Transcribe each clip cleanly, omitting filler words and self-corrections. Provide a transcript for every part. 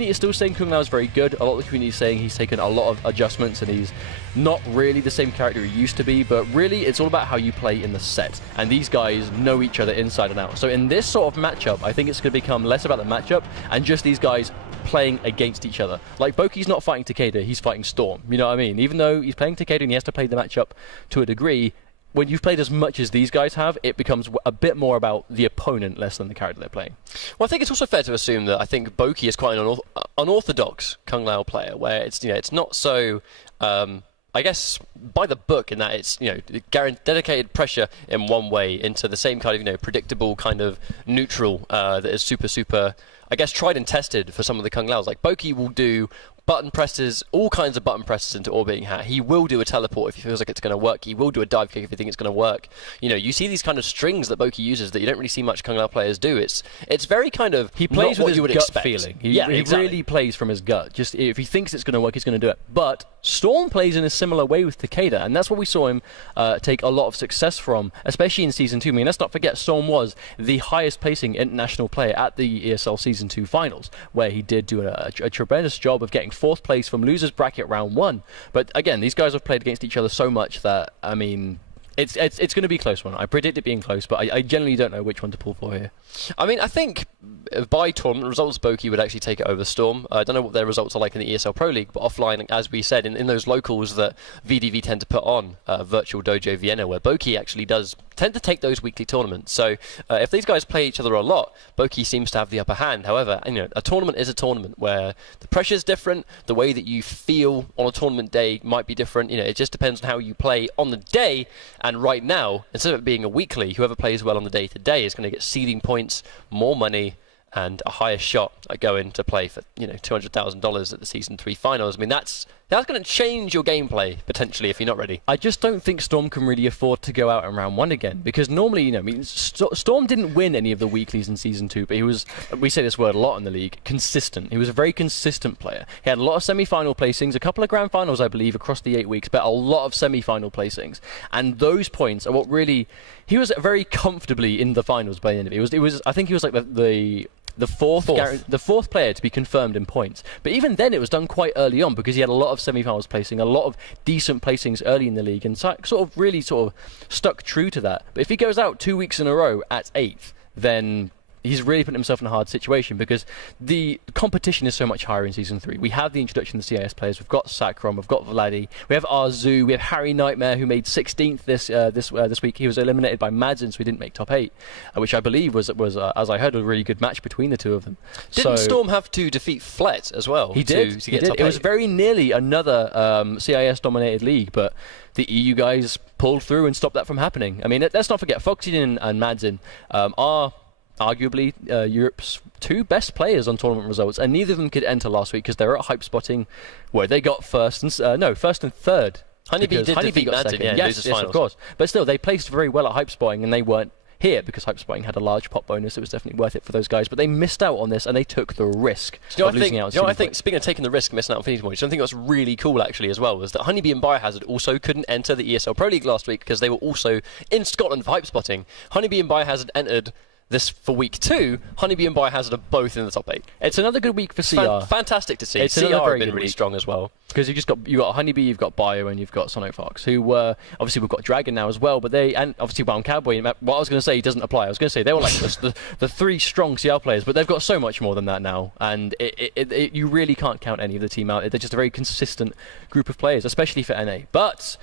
Is still saying Kung Lao is very good. A lot of the community is saying he's taken a lot of adjustments and he's not really the same character he used to be, but really it's all about how you play in the set. And these guys know each other inside and out. So in this sort of matchup, I think it's going to become less about the matchup and just these guys playing against each other. Like, BOKI's not fighting Takeda, he's fighting Storm. You know what I mean? Even though he's playing Takeda and he has to play the matchup to a degree, when you've played as much as these guys have, it becomes a bit more about the opponent less than the character they're playing. Well, I think it's also fair to assume that I think BOKI is quite an unorthodox Kung Lao player, where it's, you know, it's not so, I guess, by the book in that it's, you know, dedicated pressure in one way into the same kind of, you know, predictable kind of neutral that is super, I guess, tried and tested for some of the Kung Laos. Like, BOKI will do button presses, all kinds of button presses into orbiting hat. He will do a teleport if he feels like it's going to work. He will do a dive kick if he thinks it's going to work. You know, you see these kind of strings that BOKI uses that you don't really see much Kung Lao players do. It's very kind of, he plays with his gut expect. feeling. He exactly. really plays from his gut. Just if he thinks it's going to work, he's going to do it. But Storm plays in a similar way with Takeda, and that's what we saw him take a lot of success from, especially in Season 2. I mean, let's not forget, Storm was the highest placing international player at the ESL Season 2 finals, where he did do a tremendous job of getting 4th place from losers bracket round 1. But again, these guys have played against each other so much that, I mean, it's going to be a close one. I predict it being close, but I generally don't know which one to pull for here. I mean, I think by tournament results, BOKI would actually take it over Storm. I don't know what their results are like in the ESL Pro League, but offline, as we said, in those locals that VDV tend to put on, Virtual Dojo Vienna, where BOKI actually does tend to take those weekly tournaments. So if these guys play each other a lot, BOKI seems to have the upper hand. However, you know, a tournament is a tournament where the pressure is different, the way that you feel on a tournament day might be different. You know, it just depends on how you play on the day. And right now, instead of it being a weekly, whoever plays well on the day to day is going to get seeding points, more money, and a higher shot at going to play for, you know, $200,000 at the Season 3 finals. I mean, that's going to change your gameplay, potentially, if you're not ready. I just don't think Storm can really afford to go out in round 1 again, because normally, you know, I mean, Storm didn't win any of the weeklies in Season 2, but he was, we say this word a lot in the league, consistent. He was a very consistent player. He had a lot of semi-final placings, a couple of grand finals, I believe, across the 8 weeks, but a lot of semi-final placings. And those points are what really, he was very comfortably in the finals by the end of it. It was I think he was like the fourth player to be confirmed in points. But even then, it was done quite early on because he had a lot of semi-finals placing, a lot of decent placings early in the league, and sort of stuck true to that. But if he goes out 2 weeks in a row at 8th, then he's really put himself in a hard situation because the competition is so much higher in Season 3. We have the introduction of the CIS players. We've got St9rm, we've got Vladdy, we have Arzu, we have Harry Nightmare, who made 16th this week. He was eliminated by Madsen, so he didn't make top 8, which I believe was as I heard, a really good match between the two of them. Didn't Storm have to defeat Flet as well? He did. To get top 8? It was very nearly another CIS-dominated league, but the EU guys pulled through and stopped that from happening. I mean, let's not forget, Foxy and Madsen are arguably Europe's 2 best players on tournament results, and neither of them could enter last week because they were at Hype Spotting, where they got first and third. Honeybee did defeat Madsen, yeah, yes, of course. But still, they placed very well at Hype Spotting, and they weren't here because Hype Spotting had a large pop bonus. It was definitely worth it for those guys, but they missed out on this, and they took the risk of losing out. I think, speaking of taking the risk, missing out on finishing points, I think what's really cool actually as well was that Honeybee and Biohazard also couldn't enter the ESL Pro League last week because they were also in Scotland for Hype Spotting. Honeybee and Biohazard entered this for week 2. Honeybee and Biohazard are both in the top 8. It's another good week for CR. Fantastic to see. It's CR another very have been good really week. strong as well. Because you've got Honeybee, you've got Bio, and you've got Sonic Fox, who were obviously we've got Dragon now as well. But and obviously Brown Cowboy. What I was going to say doesn't apply. I was going to say they were like the 3 strong CR players, but they've got so much more than that now, and you really can't count any of the team out. They're just a very consistent group of players, especially for NA. But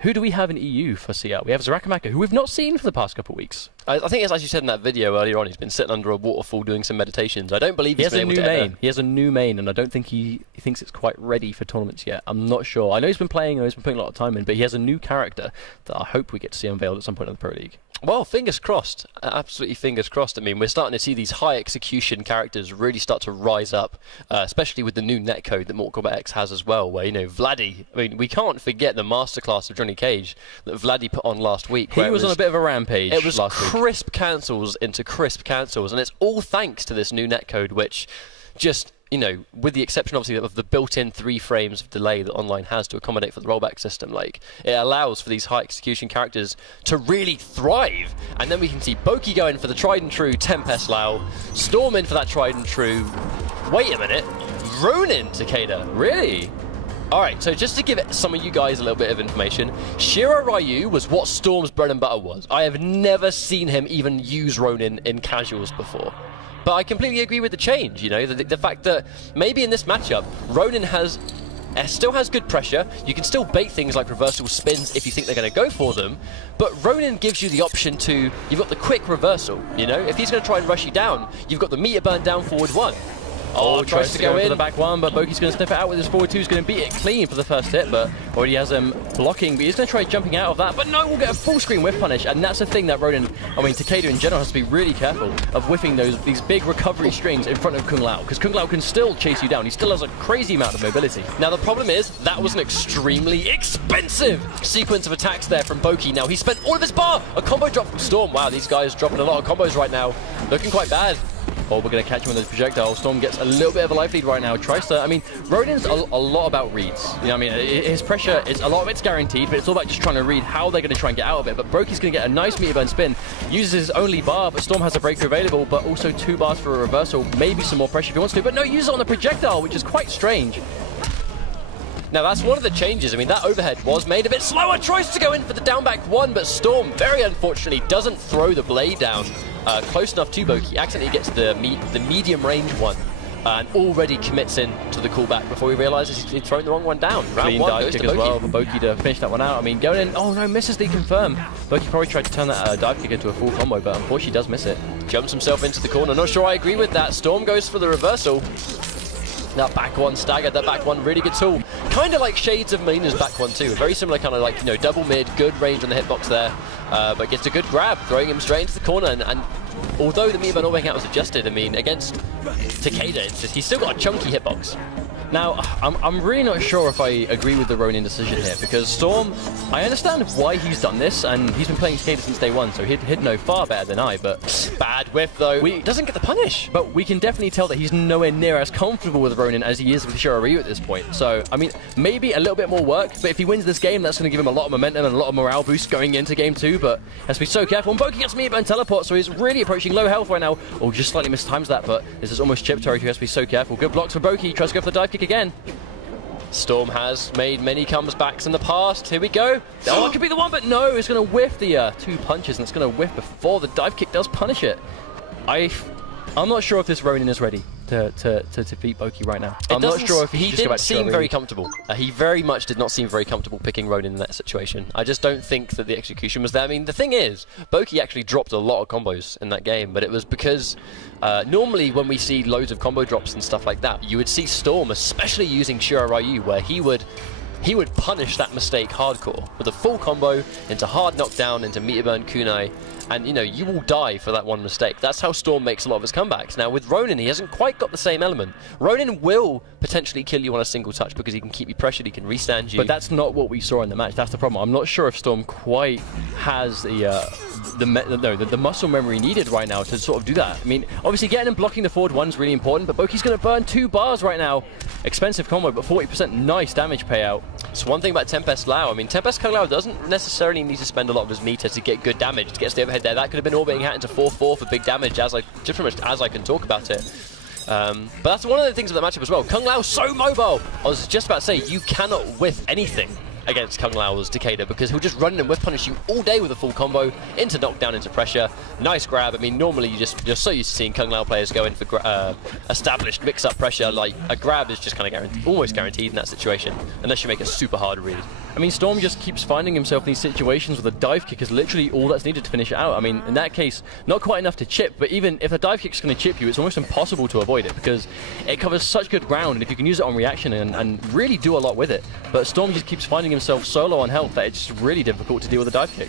who do we have in EU for CR? We have Zarakamaka, who we've not seen for the past couple of weeks. I think it's as you said in that video earlier on, he's been sitting under a waterfall doing some meditations. I don't believe he's been able to main. He has a new main, and I don't think he thinks it's quite ready for tournaments yet. I'm not sure. I know he's been playing, I know he's been putting a lot of time in, but he has a new character that I hope we get to see unveiled at some point in the Pro League. Well, fingers crossed. Absolutely fingers crossed. I mean, we're starting to see these high execution characters really start to rise up, especially with the new netcode that Mortal Kombat X has as well, where, you know, Vladdy, I mean, we can't forget the masterclass of Johnny Cage that Vladdy put on last week. He was on a bit of a rampage last week. It was crisp cancels into crisp cancels, and it's all thanks to this new netcode, which just, you know, with the exception obviously of the built-in 3 frames of delay that online has to accommodate for the rollback system, like, it allows for these high execution characters to really thrive. And then we can see BOKI going for the tried and true Tempest Lao, Storm in for that tried and true. Wait a minute, Ronin, Takeda. Really? Alright, so just to give some of you guys a little bit of information, Shiro Ryu was what Storm's bread and butter was. I have never seen him even use Ronin in casuals before. But I completely agree with the change, you know, the fact that maybe in this matchup, Ronin still has good pressure. You can still bait things like reversal spins if you think they're going to go for them, but Ronin gives you the option to, you've got the quick reversal, you know? If he's going to try and rush you down, you've got the meter burn down forward one. Oh, tries to go in for the back one, but BOKI's going to sniff it out with his forward two. He's going to beat it clean for the first hit, but already has him blocking. But he's going to try jumping out of that. But no, we'll get a full screen whiff punish, and that's the thing that Ronin, Takeda in general has to be really careful of whiffing these big recovery strings in front of Kung Lao, because Kung Lao can still chase you down. He still has a crazy amount of mobility. Now the problem is that was an extremely expensive sequence of attacks there from BOKI. Now he spent all of his bar. A combo drop from Storm. Wow, these guys dropping a lot of combos right now. Looking quite bad. Oh, we're going to catch him with those projectiles. Storm gets a little bit of a life lead right now. Tries to, Ronin's a lot about reads. You know what I mean? His pressure, a lot of it's guaranteed, but it's all about just trying to read how they're going to try and get out of it. But BOKI's going to get a nice meter burn spin. Uses his only bar, but Storm has a breaker available, but also 2 bars for a reversal. Maybe some more pressure if he wants to, but no, uses it on the projectile, which is quite strange. Now that's one of the changes. That overhead was made a bit slower. Tries to go in for the down back one, but Storm, very unfortunately, doesn't throw the blade down close enough to BOKI. Accidentally gets the medium range one and already commits in to the callback before he realizes he's thrown the wrong one down. Round Clean one dive goes kick to as BOKI. well for BOKI to finish that one out. Going in, oh no, misses the confirm. BOKI probably tried to turn that dive kick into a full combo, but unfortunately does miss it. Jumps himself into the corner. Not sure I agree with that. Storm goes for the reversal. That back one staggered, that back one really good tool. Kind of like shades of Melina's back one too. Very similar kind of like, double mid, good range on the hitbox there. But gets a good grab, throwing him straight into the corner. And although the meter burn all out was adjusted, against Takeda, he's still got a chunky hitbox. Now, I'm really not sure if I agree with the Ronin decision here, because Storm, I understand why he's done this, and he's been playing Takeda since day one, so he'd know far better than I, but... Bad whiff, though. Doesn't get the punish. But we can definitely tell that he's nowhere near as comfortable with Ronin as he is with Shiro Ryu at this point. So, maybe a little bit more work, but if he wins this game, that's going to give him a lot of momentum and a lot of morale boost going into game 2, but has to be so careful. And BOKI gets meter burn teleport, so he's really approaching low health right now. Oh, just slightly mistimes that, but this is almost chip territory, he has to be so careful. Good blocks for BOKI, tries to go for the dive kick again. Storm has made many comebacks in the past. Here we go. Oh, it could be the one, but no, it's going to whiff the 2 punches, and it's going to whiff before the dive kick does punish it. I'm not sure if this Ronin is ready to defeat BOKI right now. I'm not sure if he didn't seem very comfortable. He very much did not seem very comfortable picking Ronin in that situation. I just don't think that the execution was there. The thing is, BOKI actually dropped a lot of combos in that game, but it was because normally when we see loads of combo drops and stuff like that, you would see Storm, especially using Shiro Ryu, where he would punish that mistake hardcore with a full combo into hard knockdown, into meter burn kunai, and you will die for that one mistake. That's how Storm makes a lot of his comebacks. Now with Ronin, he hasn't quite got the same element. Ronin will potentially kill you on a single touch because he can keep you pressured, he can restand you. But that's not what we saw in the match. That's the problem. I'm not sure if Storm quite has the muscle memory needed right now to sort of do that. Obviously getting and blocking the forward one is really important, but BOKI's going to burn 2 bars right now. Expensive combo, but 40% nice damage payout. So one thing about Tempest Lao, Tempest Kung Lao doesn't necessarily need to spend a lot of his meter to get good damage, to get to the overhead there. That could have been orbiting hat into 4-4 for big damage, just pretty much as I can talk about it. But that's one of the things of the matchup as well. Kung Lao so mobile. I was just about to say, you cannot whiff anything against Kung Lao's Takeda, because he'll just run and whiff punish you all day with a full combo into knockdown, into pressure. Nice grab. Normally you're so used to seeing Kung Lao players go in for established mix-up pressure. Like a grab is just kind of almost guaranteed in that situation, unless you make it super hard read. Storm just keeps finding himself in these situations where the dive kick is literally all that's needed to finish it out. In that case, not quite enough to chip, but even if a dive kick's going to chip you, it's almost impossible to avoid it because it covers such good ground, and if you can use it on reaction and really do a lot with it. But Storm just keeps finding himself so low on health that it's just really difficult to deal with a dive kick.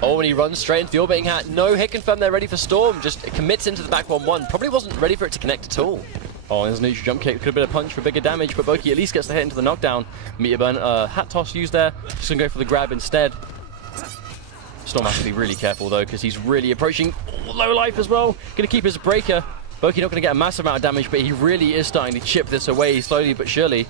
Oh, and he runs straight into the orbiting hat. No hit confirm there, ready for Storm. Just commits into the back 1-1. Probably wasn't ready for it to connect at all. Oh, there's a neutral jump kick. Could have been a punch for bigger damage, but BOKI at least gets the hit into the knockdown. Meter burn, hat toss used there. Just going to go for the grab instead. Storm has to be really careful, though, because he's really approaching low life as well. Going to keep his breaker. BOKI not going to get a massive amount of damage, but he really is starting to chip this away slowly but surely.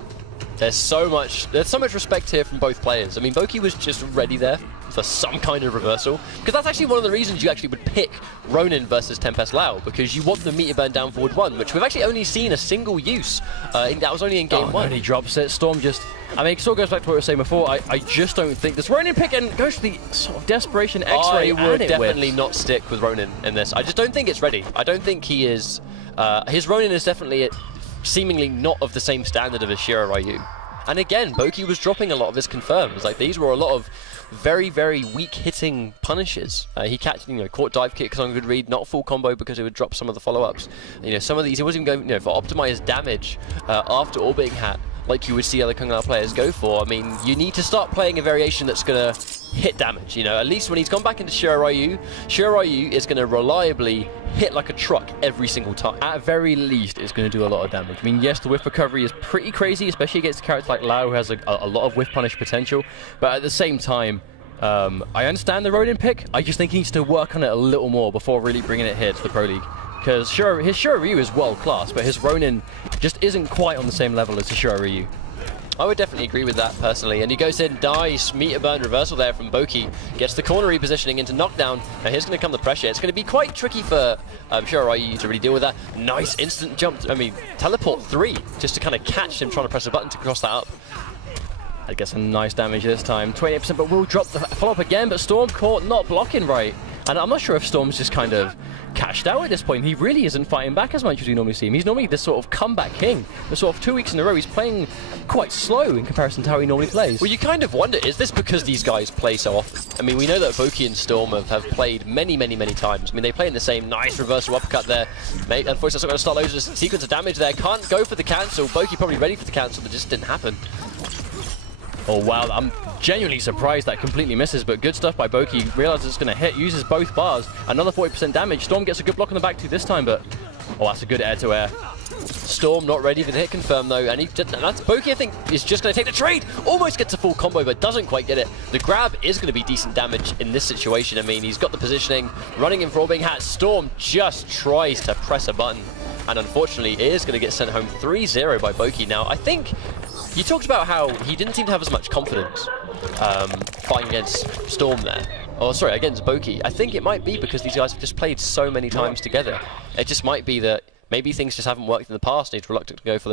There's so much respect here from both players. BOKI was just ready there for some kind of reversal, because that's actually one of the reasons you actually would pick Ronin versus Tempest Lau, because you want the meter burn down forward 1, which we've actually only seen a single use. That was only in game 1. And he drops it. Storm just... I mean, it sort of goes back to what I was saying before. I just don't think this Ronin pick and goes to the sort of desperation X-ray. I would definitely not stick with Ronin in this. I just don't think it's ready. I don't think he is... his Ronin is definitely seemingly not of the same standard of his Shiro Ryu. And again, BOKI was dropping a lot of his confirms. Like, these were a lot of very, very weak hitting punishes. He catch, caught dive kicks on a good read, not full combo because it would drop some of the follow-ups. Some of these, he wasn't even going, for optimized damage after orbiting hat, like you would see other Kung Lao players go for. I mean, you need to start playing a variation that's going to hit damage. At least when he's gone back into Shiro Ryu is going to reliably hit like a truck every single time. At very least, it's going to do a lot of damage. I mean, yes, the whiff recovery is pretty crazy, especially against a character like Lau, who has a lot of whiff punish potential. But at the same time, I understand the Ronin pick. I just think he needs to work on it a little more before really bringing it here to the Pro League. Because his Shiro Ryu is world class, but his Ronin just isn't quite on the same level as the Shiro Ryu. I would definitely agree with that personally, and he goes in, dies, meter burn reversal there from BOKI, gets the corner repositioning into knockdown. Now here's going to come the pressure. It's going to be quite tricky for Shiro Ryu to really deal with that. Nice instant jump, teleport 3, just to kind of catch him trying to press a button to cross that up. I guess some nice damage this time, 28%, but will drop the follow-up again, but Storm caught not blocking right. And I'm not sure if Storm's just kind of cashed out at this point. He really isn't fighting back as much as we normally see him. He's normally this sort of comeback king. The sort of 2 weeks in a row, he's playing quite slow in comparison to how he normally plays. Well, you kind of wonder, is this because these guys play so often? I mean, we know that BOKI and Storm have played many, many, many times. I mean, they play in the same nice reversal uppercut there. Mate, unfortunately, it's not going to start loads of sequence of damage there. Can't go for the cancel. BOKI probably ready for the cancel, but just didn't happen. Oh wow, I'm genuinely surprised that completely misses, but good stuff by BOKI. Realizes it's going to hit, uses both bars. Another 40% damage. Storm gets a good block on the back two this time, but oh, that's a good air-to-air. Storm not ready for the hit confirm though, and that's BOKI, I think, is just going to take the trade. Almost gets a full combo, but doesn't quite get it. The grab is going to be decent damage in this situation. I mean, he's got the positioning, running in for orbiting hat. Storm just tries to press a button, and unfortunately is going to get sent home 3-0 by BOKI. Now, I think you talked about how he didn't seem to have as much confidence fighting against Storm there. Oh, sorry, against BOKI. I think it might be because these guys have just played so many times together. It just might be that maybe things just haven't worked in the past and he's reluctant to go for the